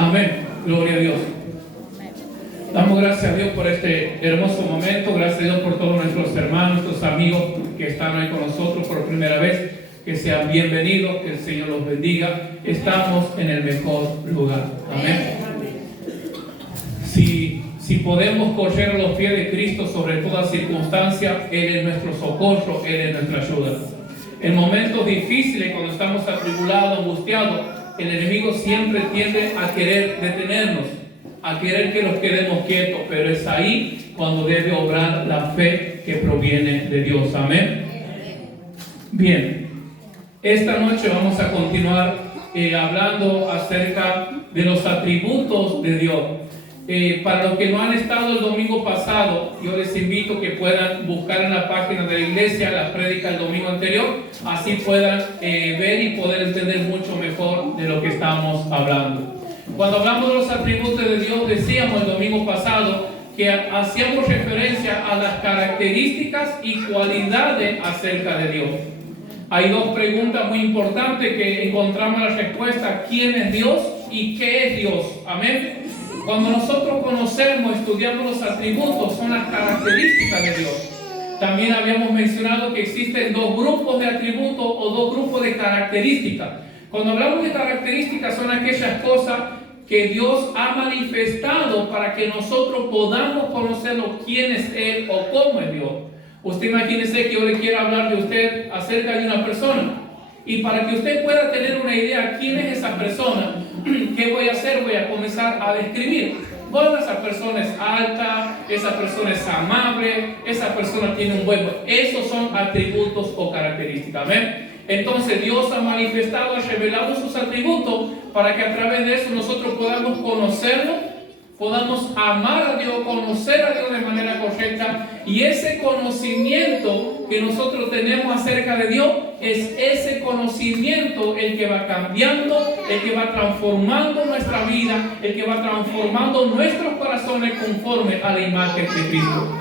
Amén. Gloria a Dios. Damos gracias a Dios por este hermoso momento. Gracias a Dios por todos nuestros hermanos, nuestros amigos que están hoy con nosotros por primera vez. Que sean bienvenidos, que el Señor los bendiga. Estamos en el mejor lugar. Amén. Si podemos correr a los pies de Cristo sobre toda circunstancia, Él es nuestro socorro, Él es nuestra ayuda. En momentos difíciles, cuando estamos atribulados, angustiados, el enemigo siempre tiende a querer detenernos, a querer que nos quedemos quietos, pero es ahí cuando debe obrar la fe que proviene de Dios. Amén. Bien, esta noche vamos a continuar hablando acerca de los atributos de Dios. Para los que no han estado el domingo pasado, yo les invito que puedan buscar en la página de la iglesia la prédica del domingo anterior, así puedan ver y poder entender mucho mejor de lo que estamos hablando. Cuando hablamos de los atributos de Dios, decíamos el domingo pasado que hacíamos referencia a las características y cualidades acerca de Dios. Hay dos preguntas muy importantes que encontramos la respuesta: ¿quién es Dios y qué es Dios? Amén. Cuando nosotros conocemos, estudiamos los atributos, son las características de Dios. También habíamos mencionado que existen dos grupos de atributos o dos grupos de características. Cuando hablamos de características, son aquellas cosas que Dios ha manifestado para que nosotros podamos conocerlo, quién es Él o cómo es Dios. Usted imagínese que yo le quiera hablar de usted acerca de una persona. Y para que usted pueda tener una idea quién es esa persona, ¿qué voy a hacer? Voy a comenzar a describir. Bueno, esa persona es alta, esa persona es amable, esa persona tiene un buen... Esos son atributos o características. ¿Ven? Entonces Dios ha manifestado, ha revelado sus atributos para que a través de eso nosotros podamos conocerlo, podamos amar a Dios, conocer a Dios de manera correcta, y ese conocimiento que nosotros tenemos acerca de Dios es ese conocimiento el que va cambiando, el que va transformando nuestra vida, el que va transformando nuestros corazones conforme a la imagen de Cristo.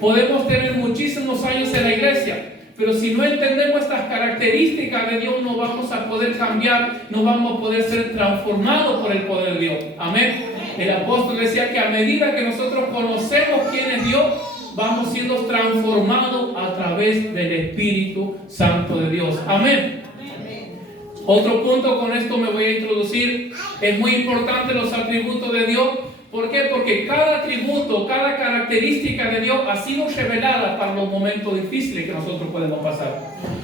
Podemos tener muchísimos años en la iglesia, pero si no entendemos estas características de Dios, no vamos a poder cambiar, no vamos a poder ser transformados por el poder de Dios. Amén. El apóstol decía que a medida que nosotros conocemos quién es Dios, vamos siendo transformados a través del Espíritu Santo de Dios. Amén. Otro punto, con esto me voy a introducir, es muy importante los atributos de Dios. ¿Por qué? Porque cada atributo, cada característica de Dios ha sido revelada para los momentos difíciles que nosotros podemos pasar.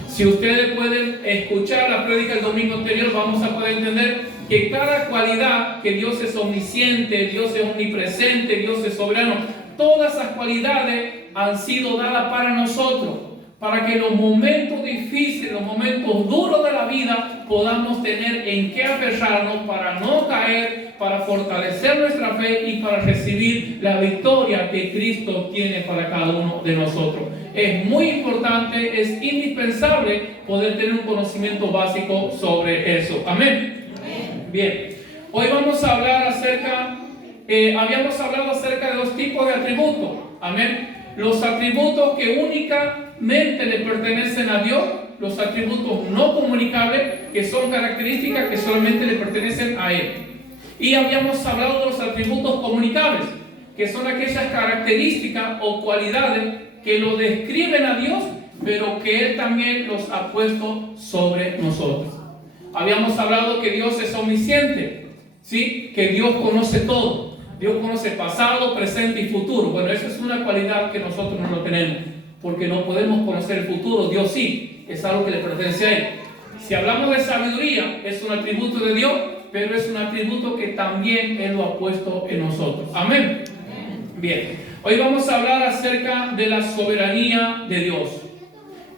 Si ustedes pueden escuchar la prédica del domingo anterior, vamos a poder entender que cada cualidad, que Dios es omnisciente, Dios es omnipresente, Dios es soberano, todas esas cualidades han sido dadas para nosotros, para que en los momentos difíciles, los momentos duros de la vida, podamos tener en qué aferrarnos para no caer, para fortalecer nuestra fe y para recibir la victoria que Cristo tiene para cada uno de nosotros. Es muy importante, es indispensable poder tener un conocimiento básico sobre eso. Amén. Bien, hoy vamos a hablar habíamos hablado acerca de dos tipos de atributos. Amén. Los atributos que únicamente le pertenecen a Dios, los atributos no comunicables, que son características que solamente le pertenecen a Él. Y habíamos hablado de los atributos comunicables, que son aquellas características o cualidades que lo describen a Dios, pero que Él también los ha puesto sobre nosotros. Habíamos hablado que Dios es omnisciente, ¿sí? Que Dios conoce todo. Dios conoce pasado, presente y futuro. Bueno, esa es una cualidad que nosotros no lo tenemos, porque no podemos conocer el futuro. Dios sí, es algo que le pertenece a Él. Si hablamos de sabiduría, es un atributo de Dios, pero es un atributo que también Él lo ha puesto en nosotros. Amén. Bien, hoy vamos a hablar acerca de la soberanía de Dios.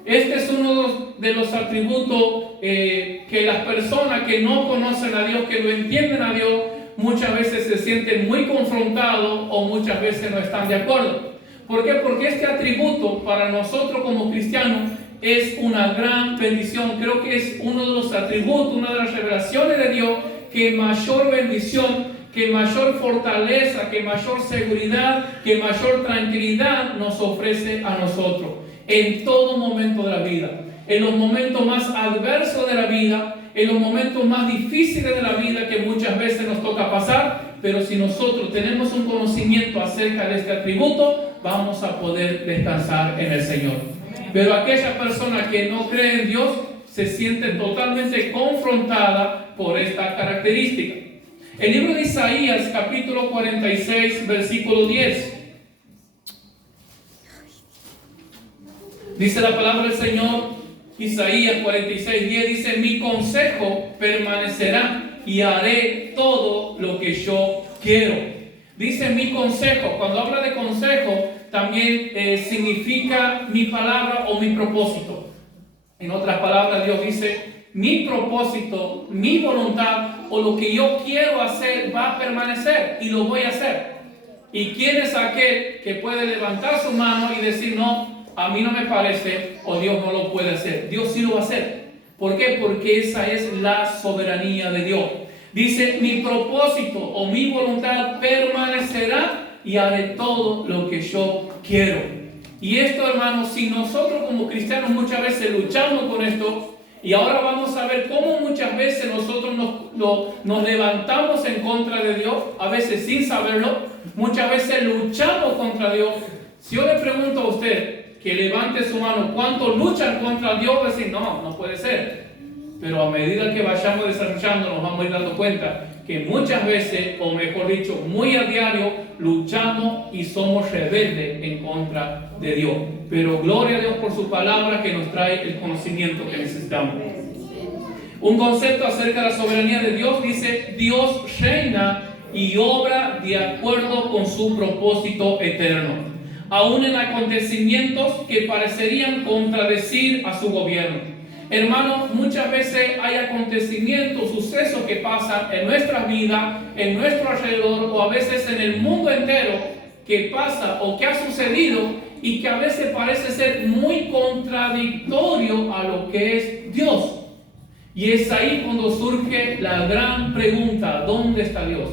Este es uno de los atributos que las personas que no conocen a Dios, que no entienden a Dios, muchas veces se sienten muy confrontados o muchas veces no están de acuerdo. ¿Por qué? Porque este atributo para nosotros como cristianos es una gran bendición. Creo que es uno de los atributos, una de las revelaciones de Dios que mayor bendición, que mayor fortaleza, que mayor seguridad, que mayor tranquilidad nos ofrece a nosotros en todo momento de la vida. En los momentos más adversos de la vida, en los momentos más difíciles de la vida que muchas veces nos toca pasar, pero si nosotros tenemos un conocimiento acerca de este atributo, vamos a poder descansar en el Señor. Pero aquella persona que no cree en Dios se siente totalmente confrontada por esta característica. El libro de Isaías, capítulo 46, versículo 10. Dice la palabra del Señor, Isaías 46, 10, dice: mi consejo permanecerá y haré todo lo que yo quiero. Dice mi consejo. Cuando habla de consejo, también significa mi palabra o mi propósito. En otras palabras, Dios dice: mi propósito, mi voluntad o lo que yo quiero hacer va a permanecer y lo voy a hacer. ¿Y quién es aquel que puede levantar su mano y decir: no, a mí no me parece, o Dios no lo puede hacer? Dios sí lo va a hacer. ¿Por qué? Porque esa es la soberanía de Dios. Dice: mi propósito o mi voluntad permanecerá y haré todo lo que yo quiero. Y esto, hermanos, si nosotros como cristianos muchas veces luchamos con esto, y ahora vamos a ver cómo muchas veces nosotros nos levantamos en contra de Dios, a veces sin saberlo, muchas veces luchamos contra Dios. Si yo le pregunto a usted que levante su mano, ¿cuántos luchan contra Dios? Va a decir: no, no puede ser. Pero a medida que vayamos desarrollando, nos vamos a ir dando cuenta que muchas veces, o mejor dicho, muy a diario, luchamos y somos rebeldes en contra de Dios. Pero gloria a Dios por su palabra que nos trae el conocimiento que necesitamos. Un concepto acerca de la soberanía de Dios dice: Dios reina y obra de acuerdo con su propósito eterno, aún en acontecimientos que parecerían contradecir a su gobierno. Hermanos, muchas veces hay acontecimientos, sucesos que pasan en nuestra vida, en nuestro alrededor, o a veces en el mundo entero, que pasa o que ha sucedido y que a veces parece ser muy contradictorio a lo que es Dios. Y es ahí cuando surge la gran pregunta: ¿dónde está Dios?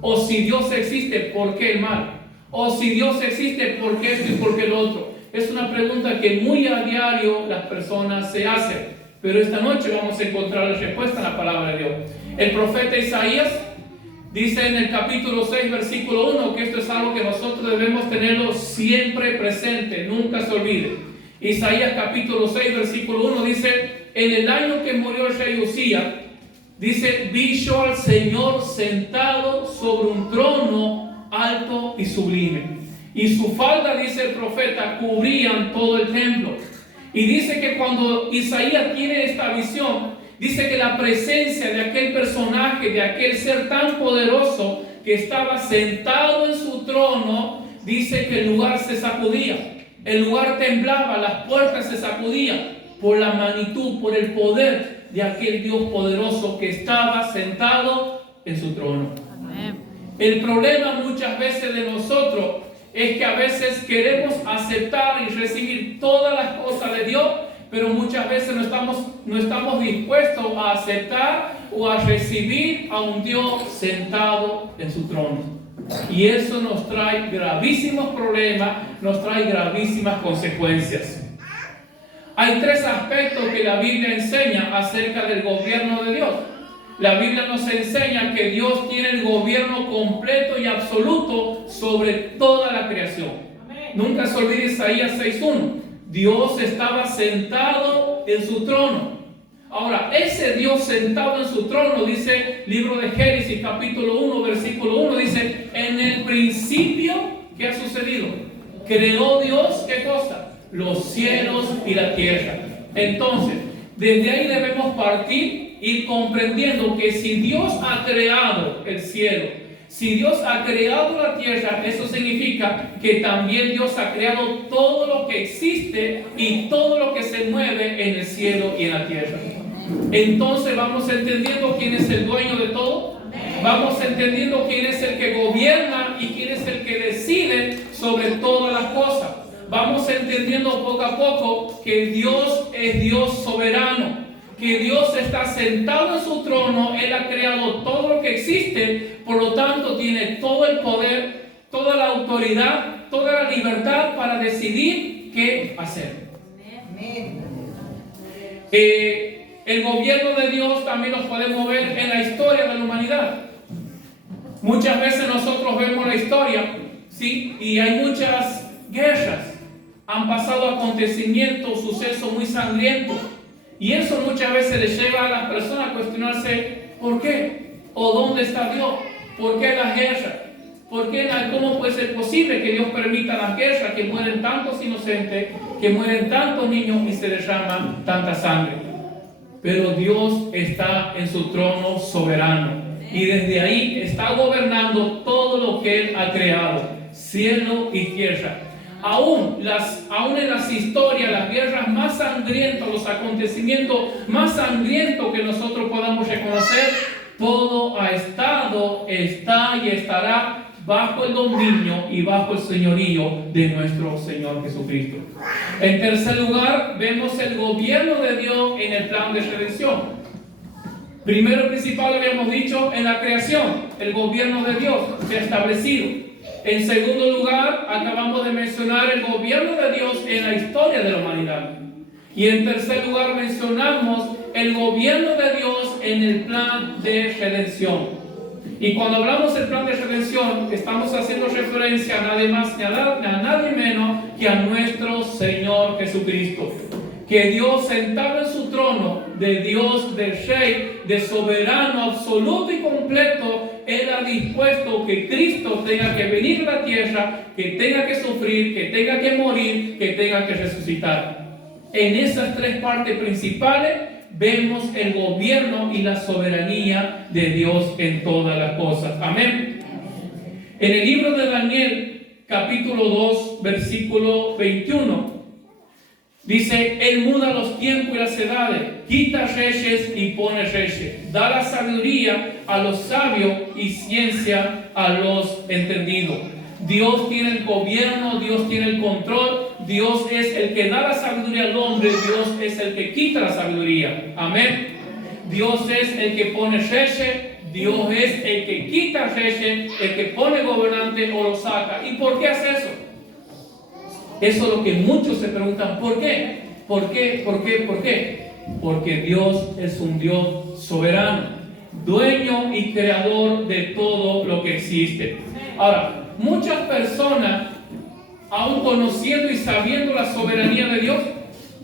O si Dios existe, ¿por qué el mal? O si Dios existe, ¿por qué esto y por qué lo otro? Es una pregunta que muy a diario las personas se hacen. Pero esta noche vamos a encontrar la respuesta en la palabra de Dios. El profeta Isaías dice en el capítulo 6, versículo 1, que esto es algo que nosotros debemos tenerlo siempre presente, nunca se olvide. Isaías capítulo 6, versículo 1 dice: en el año que murió el rey Usías, dice: vi yo al Señor sentado sobre un trono alto y sublime, y su falda, dice el profeta, cubrían todo el templo. Y dice que cuando Isaías tiene esta visión, dice que la presencia de aquel personaje, de aquel ser tan poderoso que estaba sentado en su trono, dice que el lugar se sacudía, el lugar temblaba, las puertas se sacudían por la magnitud, por el poder de aquel Dios poderoso que estaba sentado en su trono. Amén. El problema muchas veces de nosotros es que a veces queremos aceptar y recibir todas las cosas de Dios, pero muchas veces no estamos dispuestos a aceptar o a recibir a un Dios sentado en su trono. Y eso nos trae gravísimos problemas, nos trae gravísimas consecuencias. Hay tres aspectos que la Biblia enseña acerca del gobierno de Dios. La Biblia nos enseña que Dios tiene el gobierno completo y absoluto sobre toda la creación. Amén. Nunca se olvide Isaías 6:1. Dios estaba sentado en su trono. Ahora, ese Dios sentado en su trono, dice el libro de Génesis capítulo 1, versículo 1, dice: en el principio, ¿qué ha sucedido? Creó Dios, ¿qué cosa? Los cielos y la tierra. Entonces, desde ahí debemos partir, ir comprendiendo que si Dios ha creado el cielo, si Dios ha creado la tierra, eso significa que también Dios ha creado todo lo que existe y todo lo que se mueve en el cielo y en la tierra. Entonces vamos entendiendo quién es el dueño de todo, vamos entendiendo quién es el que gobierna y quién es el que decide sobre todas las cosas. Vamos entendiendo poco a poco que Dios es Dios soberano, que Dios está sentado en su trono, Él ha creado todo lo que existe, por lo tanto tiene todo el poder, toda la autoridad, toda la libertad para decidir qué hacer. el gobierno de Dios también los podemos ver en la historia de la humanidad. Muchas veces nosotros vemos la historia, ¿sí? Y hay muchas guerras. Han pasado acontecimientos, sucesos muy sangrientos. Y eso muchas veces les lleva a las personas a cuestionarse ¿por qué? ¿O dónde está Dios? ¿Por qué las guerras? ¿Por qué? ¿Cómo puede ser posible que Dios permita las guerras, que mueren tantos inocentes, que mueren tantos niños y se derrama tanta sangre? Pero Dios está en su trono soberano y desde ahí está gobernando todo lo que Él ha creado, cielo y tierra. Aún en las historias, las guerras más sangrientas, los acontecimientos más sangrientos que nosotros podamos reconocer, todo ha estado, está y estará bajo el dominio y bajo el señorío de nuestro Señor Jesucristo. En tercer lugar, vemos el gobierno de Dios en el plan de redención. Primero y principal, habíamos dicho, en la creación, el gobierno de Dios se ha establecido. En segundo lugar, acabamos de mencionar el gobierno de Dios en la historia de la humanidad. Y en tercer lugar mencionamos el gobierno de Dios en el plan de redención. Y cuando hablamos del plan de redención, estamos haciendo referencia a nadie más ni a nadie menos que a nuestro Señor Jesucristo. Que Dios sentado en su trono, de Dios, de Rey, de soberano absoluto y completo, Él ha dispuesto que Cristo tenga que venir a la tierra, que tenga que sufrir, que tenga que morir, que tenga que resucitar. En esas tres partes principales vemos el gobierno y la soberanía de Dios en todas las cosas. Amén. En el libro de Daniel, capítulo 2, versículo 21, dice: Él muda los tiempos y las edades, quita reyes y pone reyes, da la sabiduría a los sabios y ciencia a los entendidos. Dios tiene el gobierno, Dios tiene el control, Dios es el que da la sabiduría al hombre, Dios es el que quita la sabiduría. Amén. Dios es el que pone reyes, Dios es el que quita reyes, el que pone gobernante o lo saca. ¿Y por qué hace eso? Eso es lo que muchos se preguntan, ¿por qué? ¿Por qué? ¿Por qué? ¿Por qué? Porque Dios es un Dios soberano, dueño y creador de todo lo que existe. Ahora, muchas personas, aún conociendo y sabiendo la soberanía de Dios,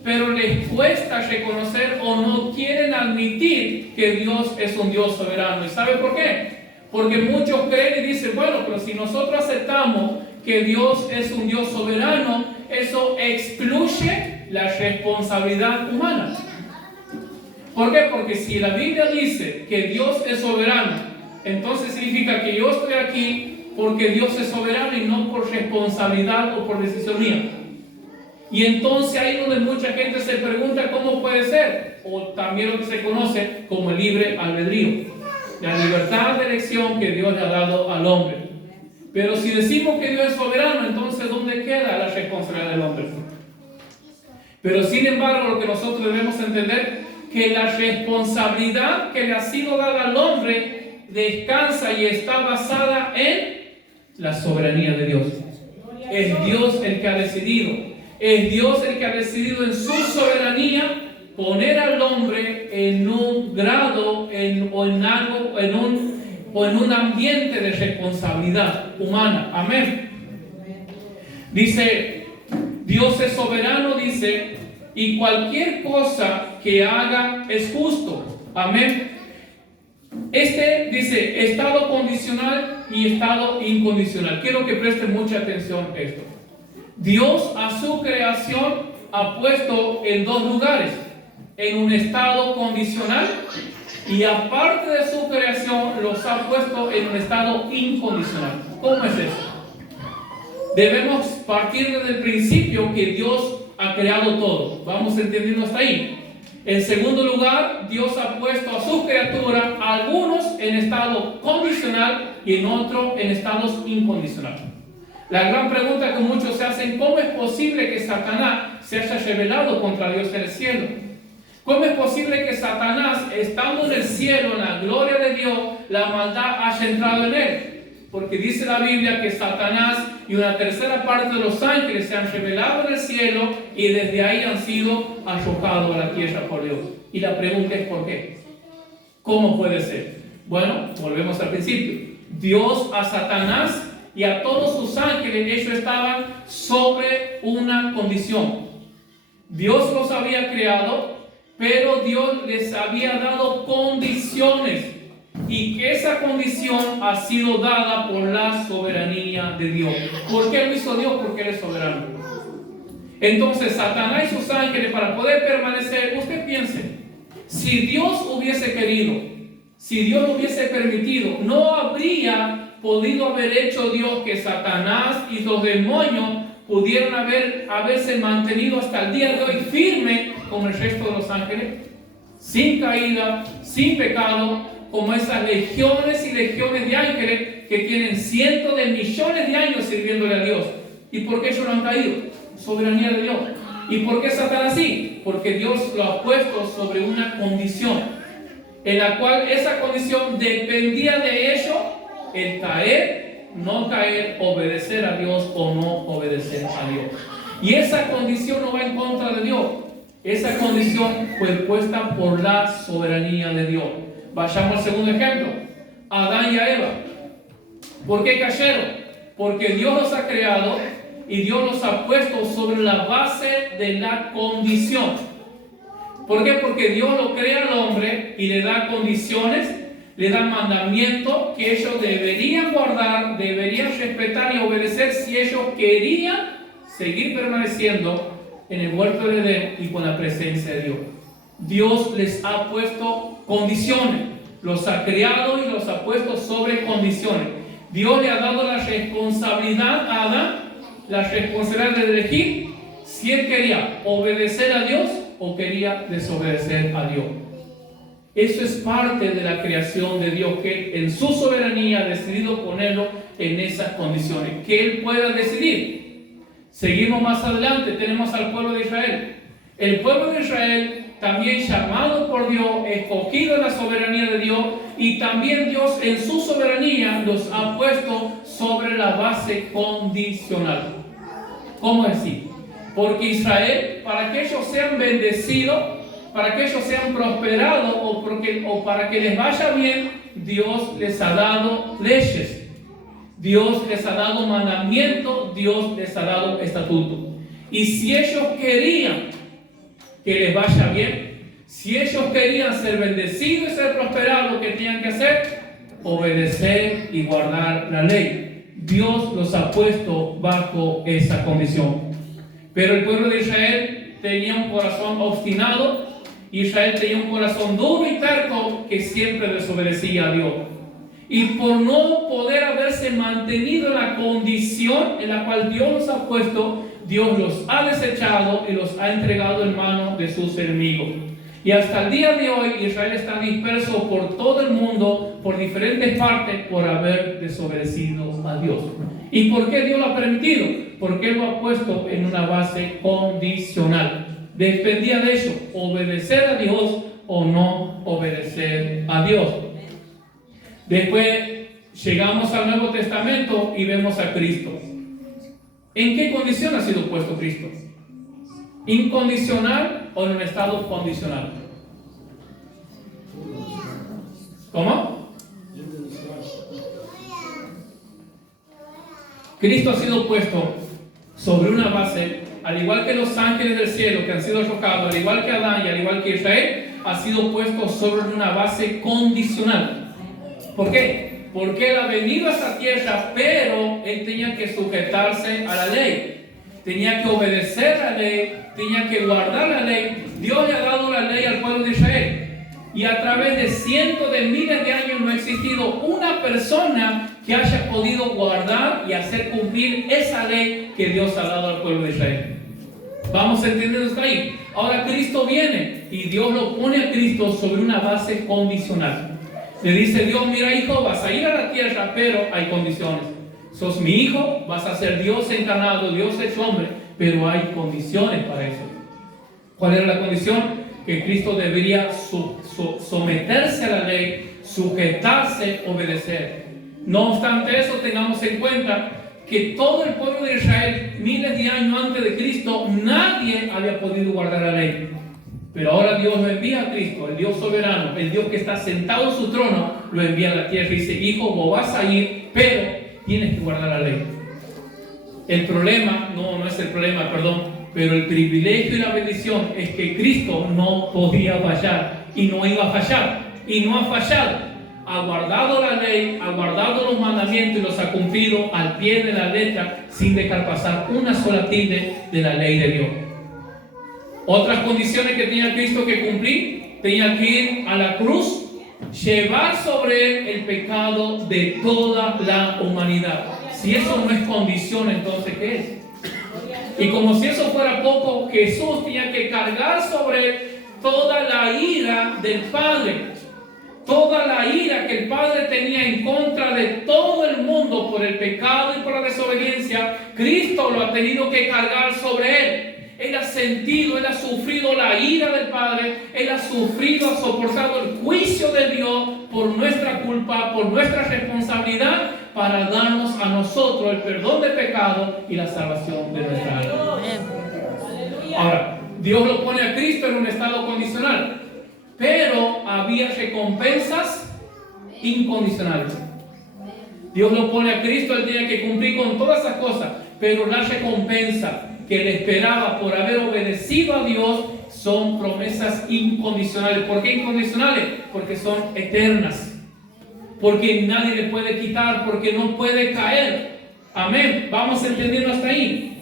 pero les cuesta reconocer o no quieren admitir que Dios es un Dios soberano. ¿Y sabe por qué? Porque muchos creen y dicen, bueno, pero si nosotros aceptamos que Dios es un Dios soberano, eso excluye la responsabilidad humana. ¿Por qué? Porque si la Biblia dice que Dios es soberano, entonces significa que yo estoy aquí porque Dios es soberano y no por responsabilidad o por decisión mía. Y entonces ahí donde mucha gente se pregunta cómo puede ser, o también lo que se conoce como el libre albedrío, la libertad de elección que Dios le ha dado al hombre. Pero si decimos que Dios es soberano, entonces ¿dónde queda la responsabilidad del hombre? Pero sin embargo, lo que nosotros debemos entender, que la responsabilidad que le ha sido dada al hombre descansa y está basada en la soberanía de Dios. Es Dios el que ha decidido. Es Dios el que ha decidido en su soberanía poner al hombre en un grado o en un ambiente de responsabilidad humana. Amén. Dice, Dios es soberano, dice, y cualquier cosa que haga es justo. Amén. Dice estado condicional y estado incondicional. Quiero que presten mucha atención a esto. Dios a su creación ha puesto en dos lugares, en un estado condicional, y aparte de su creación los ha puesto en un estado incondicional. ¿Cómo es eso? Debemos partir desde el principio que Dios ha creado todo. Vamos entendiendo hasta ahí. En segundo lugar, Dios ha puesto a su criatura, algunos en estado condicional y en otros en estados incondicional. La gran pregunta que muchos se hacen, ¿cómo es posible que Satanás se haya rebelado contra Dios en el cielo? ¿Cómo es posible que Satanás, estando en el cielo, en la gloria de Dios, la maldad haya entrado en él? Porque dice la Biblia que Satanás y una tercera parte de los ángeles se han rebelado en el cielo y desde ahí han sido arrojados a la tierra por Dios. Y la pregunta es ¿por qué? ¿Cómo puede ser? Bueno, volvemos al principio. Dios a Satanás y a todos sus ángeles, ellos estaban sobre una condición. Dios los había creado, pero Dios les había dado condiciones. Y que esa condición ha sido dada por la soberanía de Dios. ¿Por qué lo hizo Dios? Porque Él es soberano. Entonces, Satanás y sus ángeles, para poder permanecer, usted piense, si Dios hubiese querido, si Dios lo hubiese permitido, no habría podido haber hecho Dios que Satanás y los demonios pudieran haberse mantenido hasta el día de hoy firme como el resto de los ángeles, sin caída, sin pecado, como esas legiones y legiones de ángeles que tienen cientos de millones de años sirviéndole a Dios. ¿Y por qué ellos no han caído? Soberanía de Dios. ¿Y por qué Satanás sí? Porque Dios lo ha puesto sobre una condición, en la cual esa condición dependía de ellos, el caer, no caer, obedecer a Dios o no obedecer a Dios. Y esa condición no va en contra de Dios. Esa condición fue puesta por la soberanía de Dios. Vayamos al segundo ejemplo. Adán y Eva. ¿Por qué cayeron? Porque Dios los ha creado y Dios los ha puesto sobre la base de la condición. ¿Por qué? Porque Dios lo crea al hombre y le da condiciones, le da mandamientos que ellos deberían guardar, deberían respetar y obedecer si ellos querían seguir permaneciendo en el huerto de Edén y con la presencia de Dios. Dios les ha puesto condiciones, los ha creado y los ha puesto sobre condiciones. Dios le ha dado la responsabilidad a Adán, la responsabilidad de elegir si él quería obedecer a Dios o quería desobedecer a Dios. Eso es parte de la creación de Dios, que en su soberanía ha decidido ponerlo en esas condiciones, que él pueda decidir. Seguimos más adelante, tenemos al pueblo de Israel. El pueblo de Israel, también llamado por Dios, escogido en la soberanía de Dios, y también Dios en su soberanía los ha puesto sobre la base condicional. ¿Cómo decir? Porque Israel, para que ellos sean bendecidos, para que ellos sean prosperados o para que les vaya bien, Dios les ha dado leyes, Dios les ha dado mandamientos, Dios les ha dado estatutos. Y si ellos querían que les vaya bien, si ellos querían ser bendecidos y ser prosperados, lo que tenían que hacer, obedecer y guardar la ley. Dios los ha puesto bajo esa condición. Pero el pueblo de Israel tenía un corazón obstinado. Israel tenía un corazón duro y terco que siempre desobedecía a Dios. Y por no poder haberse mantenido en la condición en la cual Dios los ha puesto, Dios los ha desechado y los ha entregado en manos de sus enemigos. Y hasta el día de hoy Israel está disperso por todo el mundo, por diferentes partes, por haber desobedecido a Dios. ¿Y por qué Dios lo ha permitido? Porque Él lo ha puesto en una base condicional. Dependía de ello, obedecer a Dios o no obedecer a Dios. Después llegamos al Nuevo Testamento y vemos a Cristo. ¿En qué condición ha sido puesto Cristo? ¿Incondicional o en un estado condicional? ¿Cómo? Cristo ha sido puesto sobre una base, al igual que los ángeles del cielo que han sido arrojados, al igual que Adán y al igual que Israel, ha sido puesto sobre una base condicional. ¿Por qué? Porque Él ha venido a esta tierra, pero Él tenía que sujetarse a la ley. Tenía que obedecer la ley, tenía que guardar la ley. Dios le ha dado la ley al pueblo de Israel. Y a través de cientos de miles de años no ha existido una persona que haya podido guardar y hacer cumplir esa ley que Dios ha dado al pueblo de Israel. Vamos a entender esto ahí. Ahora Cristo viene y Dios lo pone a Cristo sobre una base condicional. Le dice Dios: mira, hijo, vas a ir a la tierra, pero hay condiciones. Sos mi hijo, vas a ser Dios encarnado, Dios hecho hombre, pero hay condiciones para eso. ¿Cuál era la condición? Que Cristo debería someterse a la ley, sujetarse, obedecer. No obstante eso, tengamos en cuenta que todo el pueblo de Israel, miles de años antes de Cristo, nadie había podido guardar la ley. Pero ahora Dios lo envía a Cristo, el Dios soberano, el Dios que está sentado en su trono, lo envía a la tierra y dice: hijo, vos vas a ir, pero tienes que guardar la ley. El problema, no es el problema, perdón, pero el privilegio y la bendición es que Cristo no podía fallar y no iba a fallar y no ha fallado. Ha guardado la ley, ha guardado los mandamientos y los ha cumplido al pie de la letra sin dejar pasar una sola tilde de la ley de Dios. Otras condiciones que tenía Cristo que cumplir: tenía que ir a la cruz, llevar sobre él el pecado de toda la humanidad. Si eso no es condición, entonces ¿qué es? Y como si eso fuera poco, Jesús tenía que cargar sobre él toda la ira del Padre. Toda la ira que el Padre tenía en contra de todo el mundo por el pecado y por la desobediencia, Cristo lo ha tenido que cargar sobre él. Él ha sentido, él ha sufrido la ira del Padre, él ha sufrido, ha soportado el juicio de Dios por nuestra culpa, por nuestra responsabilidad, para darnos a nosotros el perdón de pecado y la salvación de nuestra alma. Ahora, Dios lo pone a Cristo en un estado condicional, pero había recompensas incondicionales. Dios lo pone a Cristo, él tenía que cumplir con todas esas cosas, pero la recompensa que le esperaba por haber obedecido a Dios son promesas incondicionales. ¿Por qué incondicionales? Porque son eternas, porque nadie le puede quitar, porque no puede caer. Amén. Vamos entendiendo hasta ahí.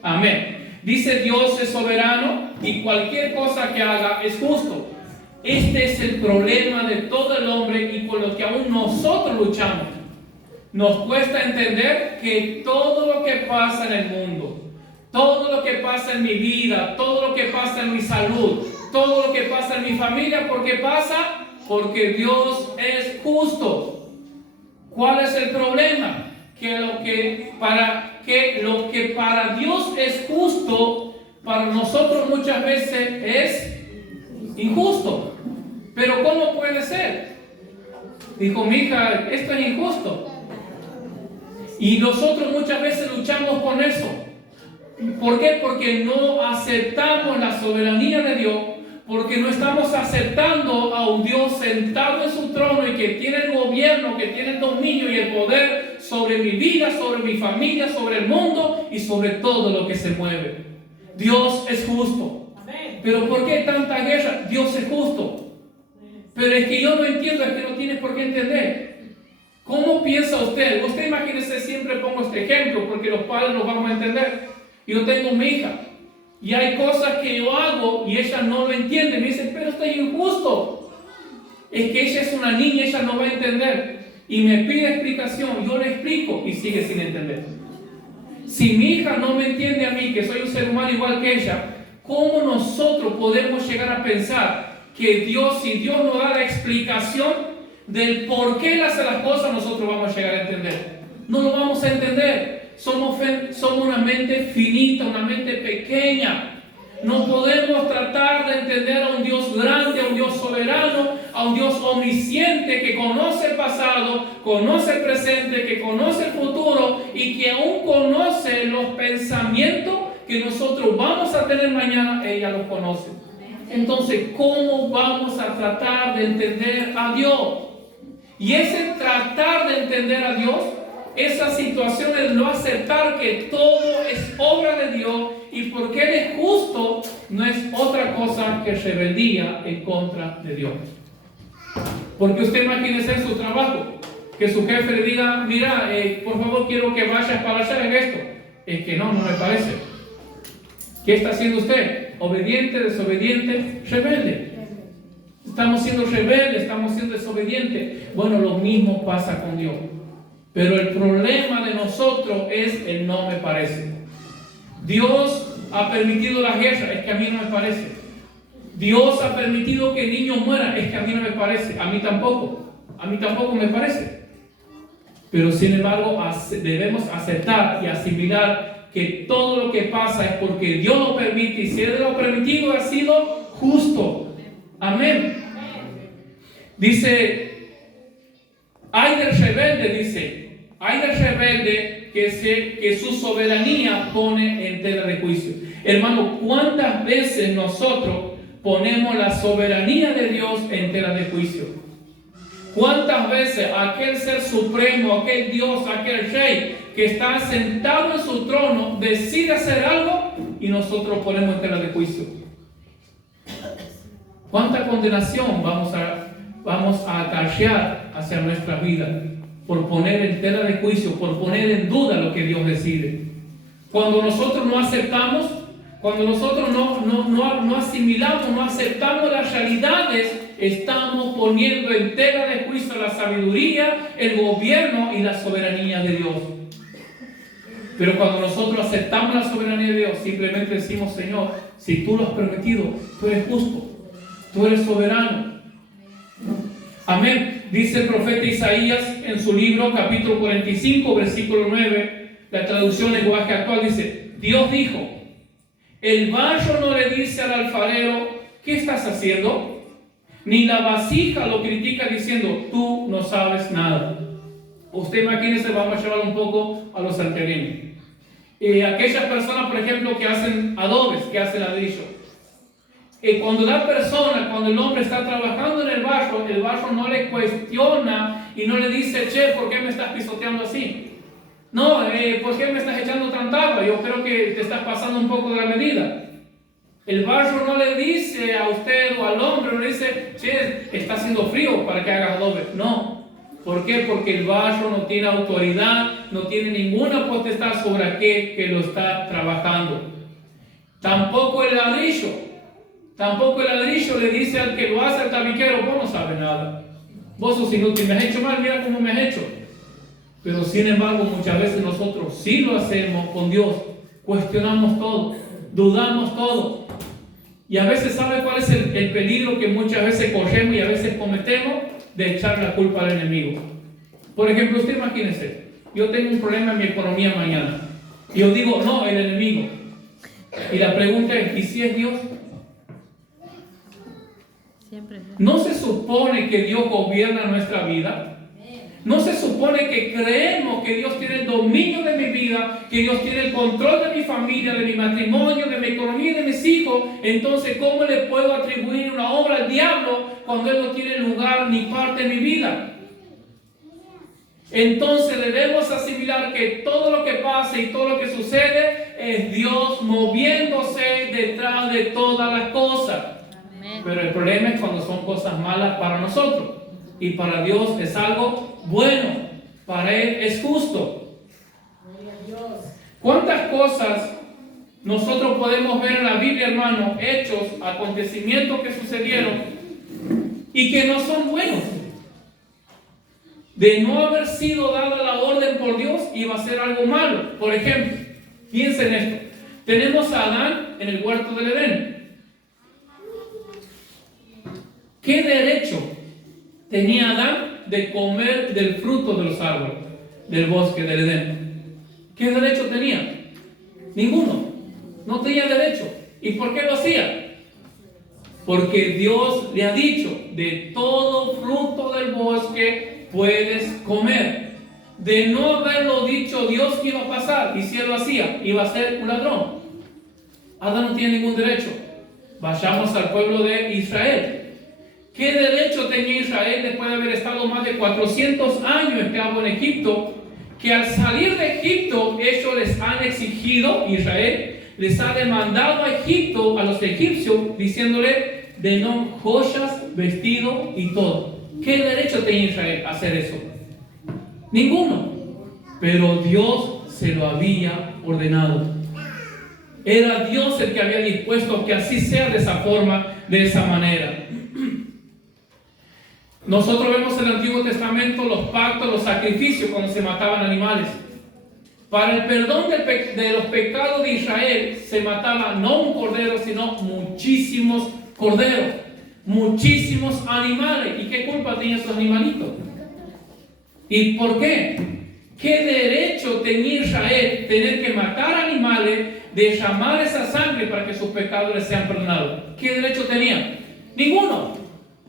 Amén. Dice: Dios es soberano y cualquier cosa que haga es justo. Este es el problema de todo el hombre y con lo que aún nosotros luchamos. Nos cuesta entender que todo lo que pasa en el mundo, todo lo que pasa en mi vida, todo lo que pasa en mi salud, todo lo que pasa en mi familia, ¿por qué pasa? Porque Dios es justo. ¿Cuál es el problema? Que lo que para Dios es justo, para nosotros muchas veces es injusto. Pero ¿cómo puede ser? Dijo mi hija: esto es injusto. Y nosotros muchas veces luchamos con eso. ¿Por qué? Porque no aceptamos la soberanía de Dios, porque no estamos aceptando a un Dios sentado en su trono y que tiene el gobierno, que tiene el dominio y el poder sobre mi vida, sobre mi familia, sobre el mundo y sobre todo lo que se mueve. Dios es justo. ¿Pero por qué tanta guerra? Dios es justo. Pero es que yo no entiendo, es que no tienes por qué entender. ¿Cómo piensa usted? Usted imagínese, siempre pongo este ejemplo porque los padres lo vamos a entender. Yo tengo mi hija y hay cosas que yo hago y ella no lo entiende. Me dice: pero esto es injusto. Es que ella es una niña, ella no va a entender. Y me pide explicación, yo le explico y sigue sin entender. Si mi hija no me entiende a mí, que soy un ser humano igual que ella, ¿cómo nosotros podemos llegar a pensar que Dios, si Dios nos da la explicación del por qué Él hace las cosas, nosotros vamos a llegar a entender? No lo vamos a entender. Somos una mente finita, una mente pequeña. No podemos tratar de entender a un Dios grande, a un Dios soberano, a un Dios omnisciente que conoce el pasado, conoce el presente, que conoce el futuro y que aún conoce los pensamientos que nosotros vamos a tener mañana. Ella los conoce. Entonces, ¿cómo vamos a tratar de entender a Dios? Y ese tratar de entender a Dios, esa situación es no aceptar que todo es obra de Dios y porque Él es justo, no es otra cosa que rebeldía en contra de Dios. Porque usted imagínese en su trabajo, que su jefe le diga: mira, por favor quiero que vayas para allá en esto. Es que no me parece. ¿Qué está haciendo usted? ¿Obediente, desobediente, rebelde? Estamos siendo rebeldes, estamos siendo desobedientes. Bueno, lo mismo pasa con Dios. Pero el problema de nosotros es el no me parece. Dios ha permitido la guerra, es que a mí no me parece. Dios ha permitido que niños mueran, es que a mí no me parece. A mí tampoco me parece. Pero sin embargo debemos aceptar y asimilar que todo lo que pasa es porque Dios lo permite, y si Él lo ha permitido ha sido justo. Amén. Dice Hay del rebelde, dice, hay del rebelde que su soberanía pone en tela de juicio. Hermano, ¿cuántas veces nosotros ponemos la soberanía de Dios en tela de juicio? ¿Cuántas veces aquel ser supremo, aquel Dios, aquel rey que está sentado en su trono decide hacer algo y nosotros ponemos en tela de juicio? ¿Cuánta condenación vamos a acarrear hacia nuestra vida por poner en tela de juicio, por poner en duda lo que Dios decide? Cuando nosotros no aceptamos, cuando nosotros no asimilamos, no aceptamos las realidades, estamos poniendo en tela de juicio la sabiduría, el gobierno y la soberanía de Dios. Pero cuando nosotros aceptamos la soberanía de Dios, simplemente decimos: Señor, si tú lo has permitido, tú eres justo, tú eres soberano. Amén. Dice el profeta Isaías en su libro, capítulo 45, versículo 9, la traducción lenguaje actual dice: Dios dijo, el barro no le dice al alfarero, ¿qué estás haciendo? Ni la vasija lo critica diciendo, tú no sabes nada. Usted imagínese, vamos a llevar un poco a los santereños. Aquellas personas, por ejemplo, que hacen adobes, que hacen ladrillo. Cuando el hombre está trabajando en el barro no le cuestiona y no le dice, che, ¿por qué me estás pisoteando así? No, ¿por qué me estás echando tanta agua? Yo creo que te estás pasando un poco de la medida. El barro no le dice a usted o al hombre, no le dice, che, está haciendo frío para que hagas adobe. No. ¿Por qué? Porque el barro no tiene autoridad, no tiene ninguna potestad sobre aquel que lo está trabajando. Tampoco el ladrillo le dice al que lo hace, al tabiquero, vos no sabes nada. Vos sos inútil, me has hecho mal, mira cómo me has hecho. Pero sin embargo, muchas veces nosotros sí lo hacemos con Dios. Cuestionamos todo, dudamos todo. Y a veces, ¿sabe cuál es el peligro que muchas veces corremos y a veces cometemos? De echar la culpa al enemigo. Por ejemplo, usted imagínese, yo tengo un problema en mi economía mañana. Y yo digo, no, el enemigo. Y la pregunta es, ¿y si es Dios? ¿No se supone que Dios gobierna nuestra vida? ¿No se supone que creemos que Dios tiene el dominio de mi vida, que Dios tiene el control de mi familia, de mi matrimonio, de mi economía y de mis hijos? Entonces, ¿cómo le puedo atribuir una obra al diablo cuando Él no tiene lugar ni parte en mi vida? Entonces debemos asimilar que todo lo que pasa y todo lo que sucede es Dios moviéndose detrás de todas las cosas. Amén. Pero el problema es cuando son cosas malas para nosotros. Y para Dios es algo bueno, para Él es justo. ¿Cuántas cosas nosotros podemos ver en la Biblia, hermano? Hechos, acontecimientos que sucedieron y que no son buenos. De no haber sido dada la orden por Dios, iba a ser algo malo. Por ejemplo, piensen en esto. Tenemos a Adán en el huerto del Edén. ¿Qué derecho tenía Adán de comer del fruto de los árboles del bosque del Edén? ¿Qué derecho tenía? Ninguno. No tenía derecho. ¿Y por qué lo hacía? Porque Dios le ha dicho, de todo fruto del bosque puedes comer. De no haberlo dicho Dios, ¿qué iba a pasar? Y si Él lo hacía, iba a ser un ladrón. Adán no tiene ningún derecho. Vayamos al pueblo de Israel. ¿Qué derecho tenía Israel después de haber estado más de 400 años esclavo en Egipto? Que al salir de Egipto, ellos les han exigido, Israel les ha demandado a Egipto, a los egipcios, diciéndole de no joyas, vestido y todo. ¿Qué derecho tenía Israel a hacer eso? Ninguno. Pero Dios se lo había ordenado. Era Dios el que había dispuesto que así sea de esa forma, de esa manera. Nosotros vemos en el Antiguo Testamento los pactos, los sacrificios cuando se mataban animales. Para el perdón de los pecados de Israel se mataba no un cordero, sino muchísimos corderos, muchísimos animales. ¿Y qué culpa tenían esos animalitos? ¿Y por qué? ¿Qué derecho tenía Israel tener que matar animales, derramar esa sangre para que sus pecados les sean perdonados? ¿Qué derecho tenía? Ninguno.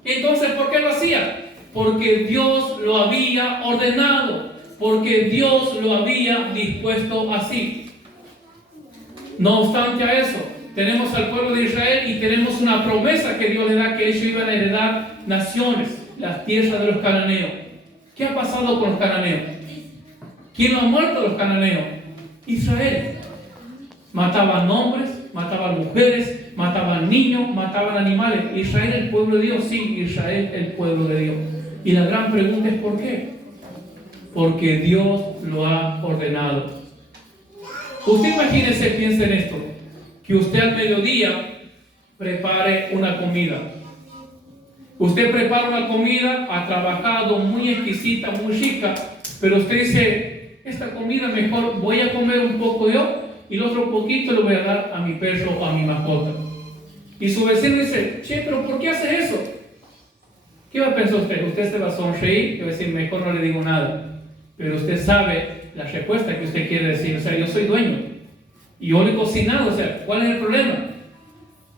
Entonces, ¿por qué lo hacía? Porque Dios lo había ordenado, porque Dios lo había dispuesto así. No obstante a eso, tenemos al pueblo de Israel y tenemos una promesa que Dios le da, que ellos iban a heredar naciones, las tierras de los cananeos. ¿Qué ha pasado con los cananeos? ¿Quién ha muerto los cananeos? Israel. Mataban hombres, mataban mujeres, mataban niños, mataban animales. Israel, el pueblo de Dios, sí, Israel, el pueblo de Dios. Y la gran pregunta es ¿por qué? Porque Dios lo ha ordenado. Usted imagínese, piense en esto, que usted al mediodía prepare una comida. Usted prepara una comida, ha trabajado muy exquisita, muy rica, pero usted dice, esta comida mejor voy a comer un poco yo y el otro poquito lo voy a dar a mi perro o a mi mascota. Y su vecino dice, che, pero ¿por qué hace eso? ¿Qué va a pensar usted? Usted se va a sonreír y va a decir, mejor no le digo nada. Pero usted sabe la respuesta que usted quiere decir. O sea, yo soy dueño y yo le he cocinado. O sea, ¿cuál es el problema?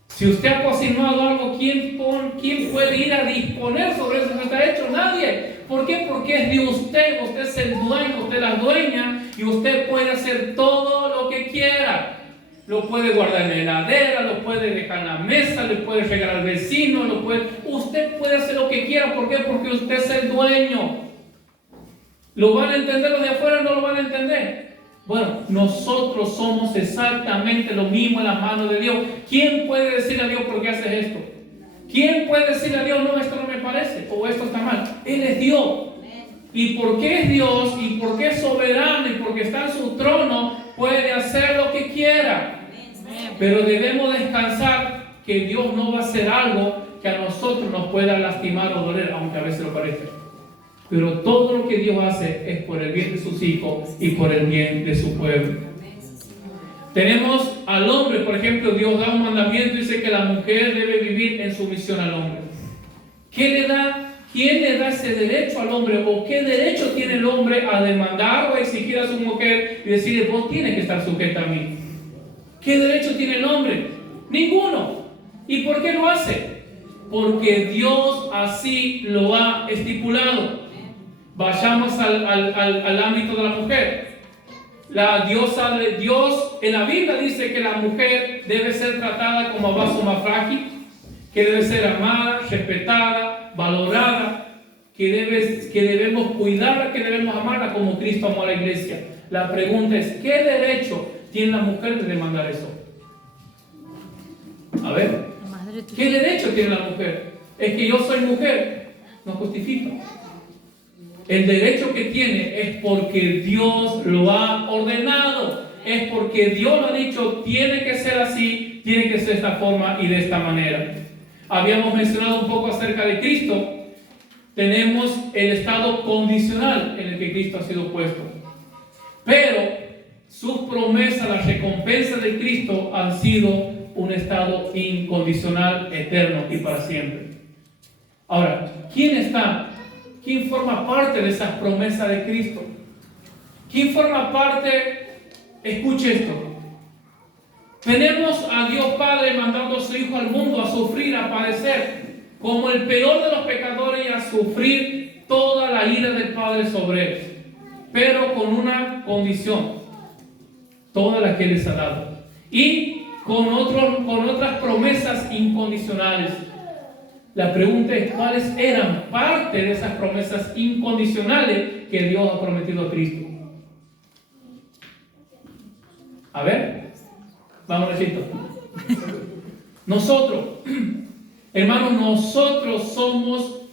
Si usted ha cocinado algo, ¿quién puede ir a disponer sobre eso que está hecho? Nadie. ¿Por qué? Porque es de usted. Usted es el dueño, usted es la dueña y usted puede hacer todo lo que quiera. Lo puede guardar en la heladera, lo puede dejar en la mesa, le puede regalar al vecino, usted puede hacer lo que quiera. ¿Por qué? Porque usted es el dueño. ¿Lo van a entender los de afuera? No lo van a entender. Bueno, nosotros somos exactamente lo mismo en las manos de Dios. ¿Quién puede decir a Dios por qué haces esto? ¿Quién puede decir a Dios, no, esto no me parece o esto está mal? Él es Dios. Y porque es Dios y porque es soberano y porque está en su trono, puede hacer lo que quiera. Pero debemos descansar que Dios no va a hacer algo que a nosotros nos pueda lastimar o doler, aunque a veces lo parezca. Pero todo lo que Dios hace es por el bien de sus hijos y por el bien de su pueblo. Tenemos al hombre, por ejemplo, Dios da un mandamiento y dice que la mujer debe vivir en sumisión al hombre. ¿Quién le da ese derecho al hombre? ¿O qué derecho tiene el hombre a demandar o a exigir a su mujer y decirle, vos tienes que estar sujeta a mí? ¿Qué derecho tiene el hombre? Ninguno. ¿Y por qué lo hace? Porque Dios así lo ha estipulado. Vayamos al ámbito de la mujer. La diosa de Dios en la Biblia dice que la mujer debe ser tratada como vaso más frágil, que debe ser amada, respetada, valorada, que debemos cuidarla, que debemos amarla como Cristo amó a la iglesia. La pregunta es, ¿qué derecho tiene la mujer de demandar eso? A ver, ¿qué derecho tiene la mujer? Es que yo soy mujer, no justifica. El derecho que tiene es porque Dios lo ha ordenado, es porque Dios lo ha dicho, tiene que ser así, tiene que ser de esta forma y de esta manera. Habíamos mencionado un poco acerca de Cristo. Tenemos el estado condicional en el que Cristo ha sido puesto. Pero sus promesas, las recompensas de Cristo han sido un estado incondicional, eterno y para siempre. Ahora, ¿quién forma parte de esas promesas de Cristo? ¿Quién forma parte? Escuche esto. Tenemos a Dios Padre mandando a su Hijo al mundo a sufrir, a padecer, como el peor de los pecadores y a sufrir toda la ira del Padre sobre él. Pero con una condición, toda la que les ha dado. Y con otras promesas incondicionales. La pregunta es, ¿cuáles eran parte de esas promesas incondicionales que Dios ha prometido a Cristo? A ver, vamos a decirlo. Nosotros, hermanos,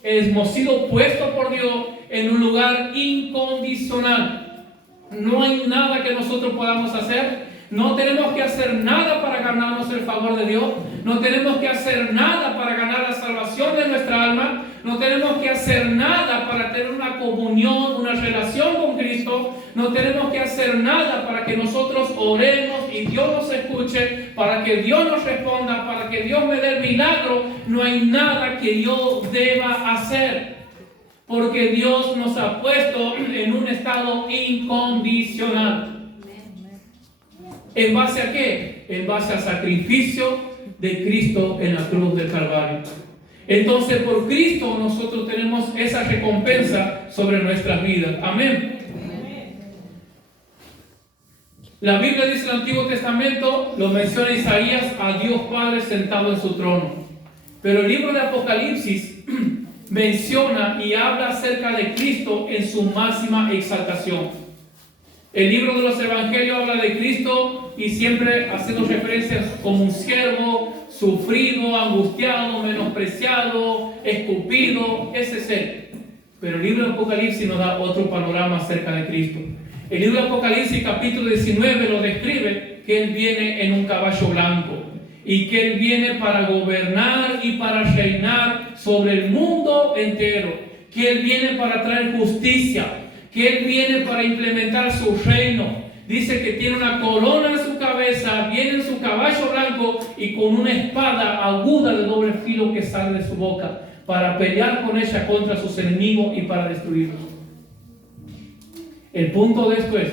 hemos sido puestos por Dios en un lugar incondicional. No hay nada que nosotros podamos hacer. No tenemos que hacer nada para ganarnos el favor de Dios. No tenemos que hacer nada para ganar la salvación de nuestra alma. No tenemos que hacer nada para tener una comunión, una relación con Cristo. No tenemos que hacer nada para que nosotros oremos y Dios nos escuche, para que Dios nos responda, para que Dios me dé el milagro. No hay nada que yo deba hacer, porque Dios nos ha puesto en un estado incondicional. ¿En base a qué? En base al sacrificio de Cristo en la cruz del Calvario. Entonces, por Cristo nosotros tenemos esa recompensa sobre nuestras vidas. Amén. La Biblia dice en el Antiguo Testamento, lo menciona Isaías, a Dios Padre sentado en su trono. Pero el libro de Apocalipsis menciona y habla acerca de Cristo en su máxima exaltación. El libro de los Evangelios habla de Cristo y siempre haciendo referencias como un siervo, sufrido, angustiado, menospreciado, escupido. Ese es Él. Pero el libro de Apocalipsis nos da otro panorama acerca de Cristo. El libro de Apocalipsis capítulo 19 lo describe que Él viene en un caballo blanco y que Él viene para gobernar y para reinar sobre el mundo entero, que Él viene para traer justicia, que Él viene para implementar su reino. Dice que tiene una corona en su cabeza, viene en su caballo blanco y con una espada aguda de doble filo que sale de su boca para pelear con ella contra sus enemigos y para destruirlos. El punto de esto es,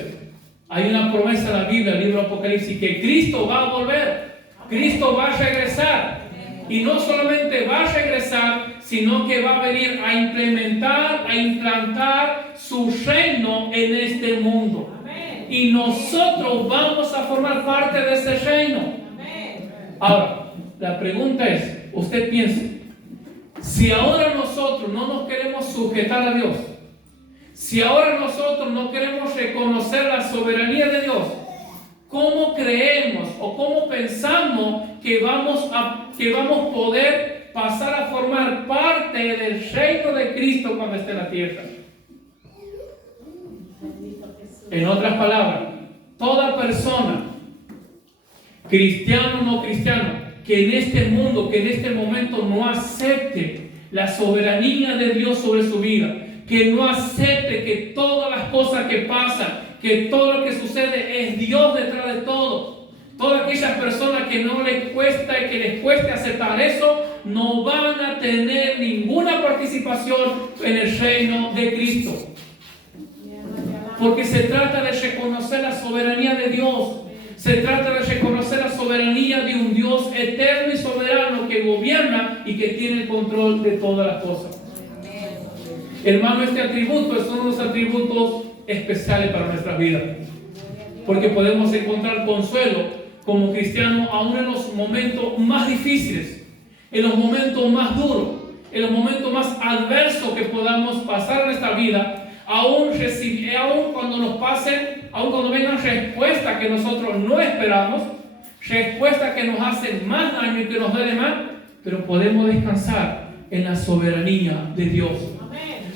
hay una promesa en la Biblia, el libro de Apocalipsis, que Cristo va a volver, Cristo va a regresar. Y no solamente va a regresar, sino que va a venir a implementar, a implantar su reino en este mundo. Y nosotros vamos a formar parte de ese reino. Ahora, la pregunta es, usted piense, si ahora nosotros no nos queremos sujetar a Dios, si ahora nosotros no queremos reconocer la soberanía de Dios, ¿cómo creemos o cómo pensamos que vamos a poder pasar a formar parte del reino de Cristo cuando esté en la tierra? En otras palabras, toda persona, cristiano o no cristiano, que en este mundo, que en este momento no acepte la soberanía de Dios sobre su vida, que no acepte que todas las cosas que pasan, que todo lo que sucede es Dios detrás de todo. Todas aquellas personas que no les cuesta y que les cueste aceptar eso, no van a tener ninguna participación en el reino de Cristo. Porque se trata de reconocer la soberanía de Dios. Se trata de reconocer la soberanía de un Dios eterno y soberano que gobierna y que tiene el control de todas las cosas. Hermano, este atributo es uno de los atributos especiales para nuestra vida, porque podemos encontrar consuelo como cristianos aún en los momentos más difíciles, en los momentos más duros, en los momentos más adversos que podamos pasar en nuestra vida, aún cuando nos pasen, aún cuando vengan respuestas que nosotros no esperamos, respuestas que nos hacen más daño y que nos duelen más, pero podemos descansar en la soberanía de Dios.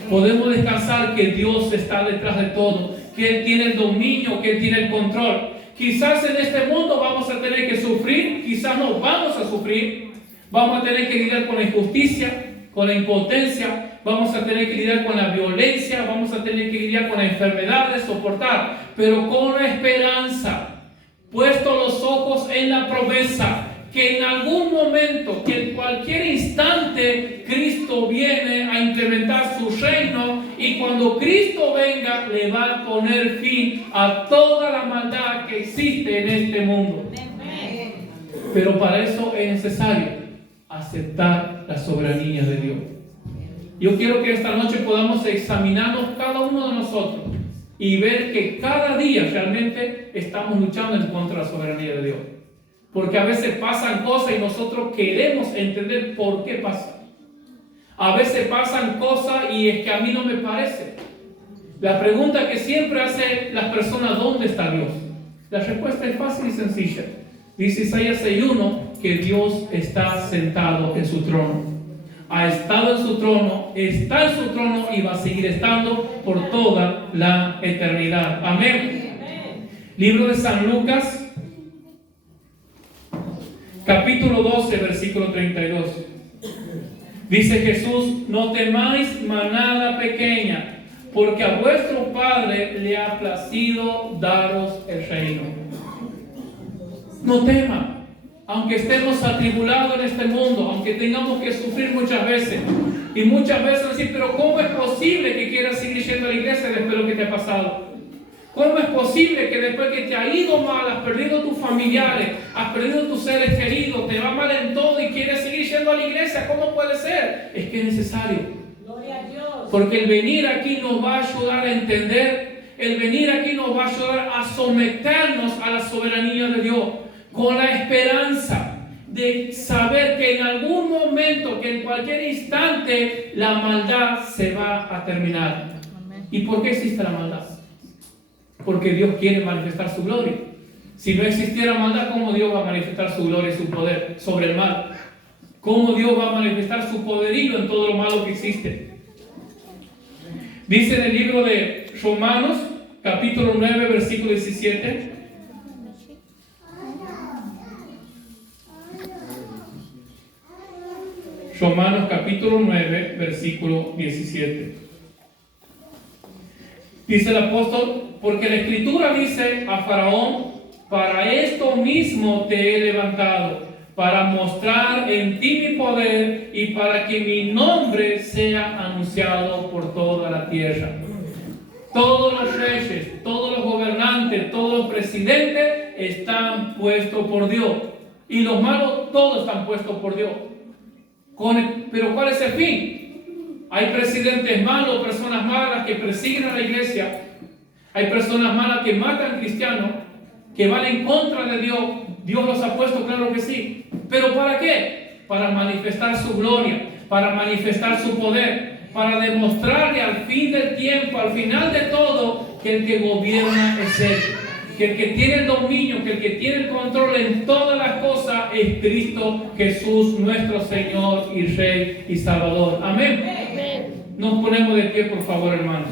Podemos descansar que Dios está detrás de todo, que Él tiene el dominio, que Él tiene el control. Quizás en este mundo vamos a tener que sufrir, quizás no vamos a sufrir, vamos a tener que lidiar con la injusticia, con la impotencia, vamos a tener que lidiar con la violencia, vamos a tener que lidiar con las enfermedades, soportar, pero con la esperanza, puesto los ojos en la promesa, que en algún momento, que en cualquier instante, Cristo viene a implementar su reino y cuando Cristo venga, le va a poner fin a toda la maldad que existe en este mundo. Pero para eso es necesario aceptar la soberanía de Dios. Yo quiero que esta noche podamos examinarnos cada uno de nosotros y ver que cada día realmente estamos luchando en contra de la soberanía de Dios. Porque a veces pasan cosas y nosotros queremos entender por qué pasan. A veces pasan cosas y es que a mí no me parece. La pregunta que siempre hacen las personas, ¿dónde está Dios? La respuesta es fácil y sencilla. Dice Isaías 6:1 que Dios está sentado en su trono. Ha estado en su trono, está en su trono y va a seguir estando por toda la eternidad. Amén. Libro de San Lucas, capítulo 12, versículo 32. Dice Jesús: no temáis, manada pequeña, porque a vuestro Padre le ha placido daros el reino. No teman, aunque estemos atribulados en este mundo, aunque tengamos que sufrir muchas veces. Y muchas veces decir, pero ¿cómo es posible que quieras seguir yendo a la iglesia después de lo que te ha pasado? ¿Cómo es posible que después que te ha ido mal, has perdido tus familiares, has perdido tus seres queridos, te va mal en todo y quieres seguir yendo a la iglesia? ¿Cómo puede ser? Es que es necesario. Gloria a Dios. Porque el venir aquí nos va a ayudar a entender, el venir aquí nos va a ayudar a someternos a la soberanía de Dios, con la esperanza de saber que en algún momento, que en cualquier instante, la maldad se va a terminar. ¿Y por qué existe la maldad? Porque Dios quiere manifestar su gloria. Si no existiera maldad, ¿cómo Dios va a manifestar su gloria y su poder sobre el mal? ¿Cómo Dios va a manifestar su poderío en todo lo malo que existe? Dice en el libro de Romanos, capítulo 9, versículo 17. Romanos capítulo 9, versículo 17. Dice el apóstol, porque la Escritura dice a Faraón, para esto mismo te he levantado, para mostrar en ti mi poder y para que mi nombre sea anunciado por toda la tierra. Todos los reyes, todos los gobernantes, todos los presidentes están puestos por Dios. Y los malos, todos están puestos por Dios. Pero ¿cuál es el fin? Hay presidentes malos, personas malas que persiguen a la iglesia. Hay personas malas que matan cristianos, que van en contra de Dios. Dios los ha puesto, claro que sí. ¿Pero para qué? Para manifestar su gloria, para manifestar su poder, para demostrarle al fin del tiempo, al final de todo, que el que gobierna es Él. Que el que tiene el dominio, que el que tiene el control en todas las cosas es Cristo Jesús, nuestro Señor y Rey y Salvador. Amén. Nos ponemos de pie, por favor, hermanos.